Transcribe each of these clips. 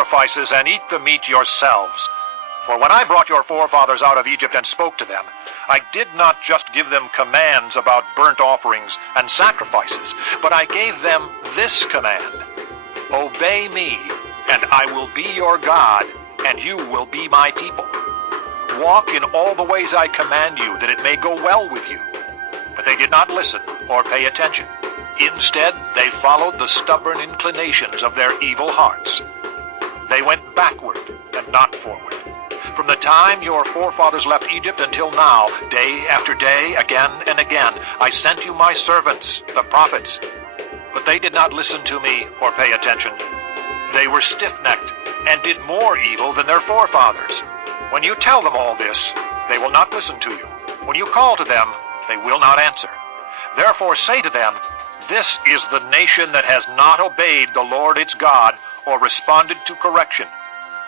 sacrifices and eat the meat yourselves. For when I brought your forefathers out of Egypt and spoke to them, I did not just give them commands about burnt offerings and sacrifices, but I gave them this command: Obey me, and I will be your God, and you will be my people. Walk in all the ways I command you, that it may go well with you. But they did not listen or pay attention. Instead, they followed the stubborn inclinations of their evil hearts. They went backward and not forward. From the time your forefathers left Egypt until now, day after day, again and again, I sent you my servants, the prophets. But they did not listen to me or pay attention. They were stiff-necked and did more evil than their forefathers. When you tell them all this, they will not listen to you. When you call to them, they will not answer. Therefore say to them, this is the nation that has not obeyed the Lord its God or responded to correction.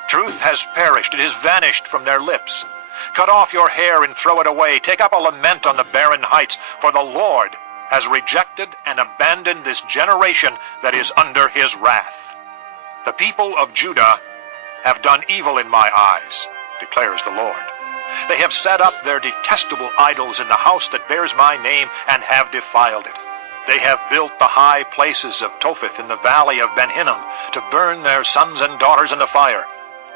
Truth has perished, it has vanished from their lips. Cut off your hair and throw it away. Take up a lament on the barren heights, for the Lord has rejected and abandoned this generation that is under his wrath. The people of Judah have done evil in my eyes, declares the Lord. They have set up their detestable idols in the house that bears my name and have defiled it. They have built the high places of Topheth in the valley of Ben-Hinnom to burn their sons and daughters in the fire,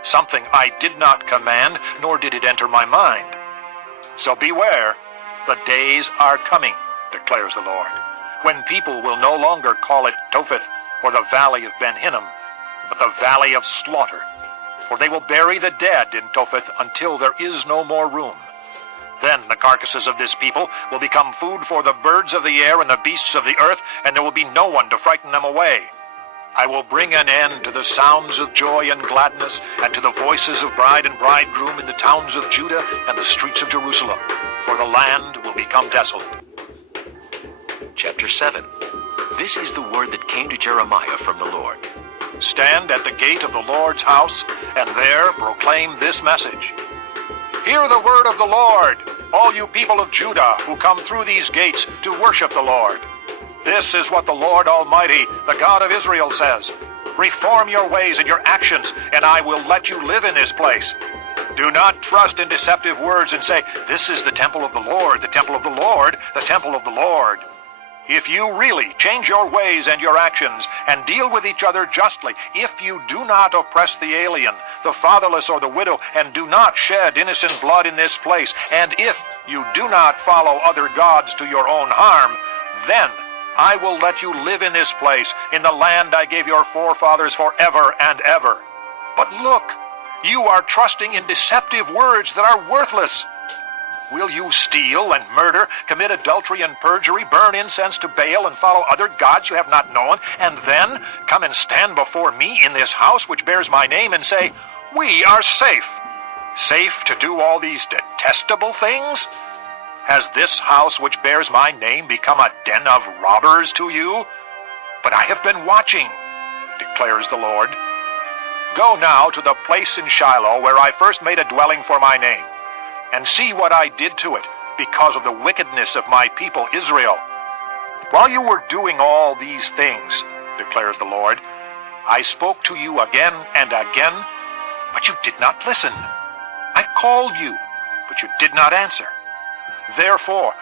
something I did not command, nor did it enter my mind. So beware, the days are coming, declares the Lord, when people will no longer call it Topheth or the valley of Ben-Hinnom, but the valley of slaughter. For they will bury the dead in Topheth until there is no more room. Then the carcasses of this people will become food for the birds of the air and the beasts of the earth, and there will be no one to frighten them away. I will bring an end to the sounds of joy and gladness, and to the voices of bride and bridegroom in the towns of Judah and the streets of Jerusalem, for the land will become desolate. Chapter 7. This is the word that came to Jeremiah from the Lord. Stand at the gate of the Lord's house, and there proclaim this message. Hear the word of the Lord, all you people of Judah who come through these gates to worship the Lord. This is what the Lord Almighty, the God of Israel, says. Reform your ways and your actions, and I will let you live in this place. Do not trust in deceptive words and say, this is the temple of the Lord, the temple of the Lord, the temple of the Lord. If you really change your ways and your actions and deal with each other justly, if you do not oppress the alien, the fatherless or the widow, and do not shed innocent blood in this place, and if you do not follow other gods to your own harm, then I will let you live in this place, in the land I gave your forefathers forever and ever. But look, you are trusting in deceptive words that are worthless. Will you steal and murder, commit adultery and perjury, burn incense to Baal, and follow other gods you have not known, and then come and stand before me in this house which bears my name and say, we are safe? Safe to do all these detestable things? Has this house which bears my name become a den of robbers to you? But I have been watching, declares the Lord. Go now to the place in Shiloh where I first made a dwelling for my name, and see what I did to it because of the wickedness of my people Israel. While you were doing all these things, declares the Lord, I spoke to you again and again, but you did not listen. I called you, but you did not answer. Therefore,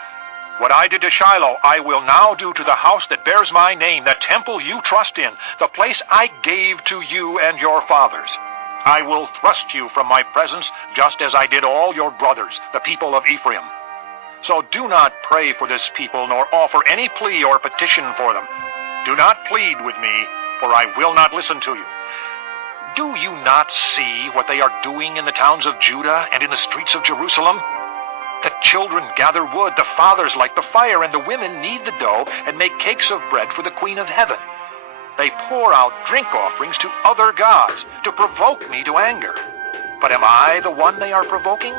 what I did to Shiloh, I will now do to the house that bears my name, the temple you trust in, the place I gave to you and your fathers. I will thrust you from my presence, just as I did all your brothers, the people of Ephraim. So do not pray for this people, nor offer any plea or petition for them. Do not plead with me, for I will not listen to you. Do you not see what they are doing in the towns of Judah and in the streets of Jerusalem? The children gather wood, the fathers light the fire, and the women knead the dough and make cakes of bread for the Queen of Heaven. They pour out drink offerings to other gods to provoke me to anger. But am I the one they are provoking?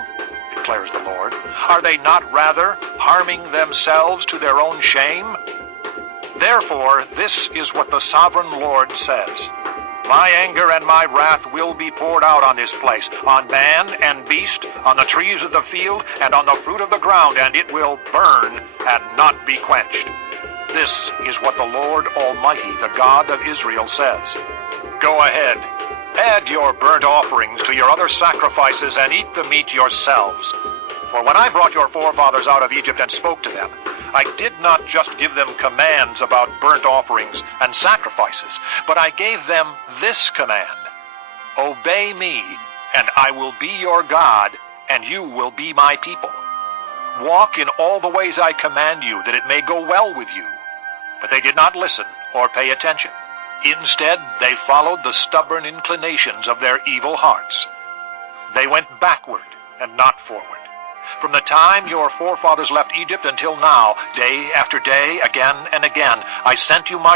Declares the Lord. Are they not rather harming themselves to their own shame? Therefore, this is what the sovereign Lord says. My anger and my wrath will be poured out on this place, on man and beast, on the trees of the field, and on the fruit of the ground, and it will burn and not be quenched. This is what the Lord Almighty, the God of Israel, says. Go ahead, Add your burnt offerings to your other sacrifices and eat the meat yourselves. For when I brought your forefathers out of Egypt and spoke to them, I did not just give them commands about burnt offerings and sacrifices, but I gave them this command: Obey me, and I will be your God, and you will be my people. Walk in all the ways I command you, that it may go well with you. But they did not listen or pay attention. Instead, they followed the stubborn inclinations of their evil hearts. They went backward and not forward. From the time your forefathers left Egypt until now, day after day, again and again, I sent you my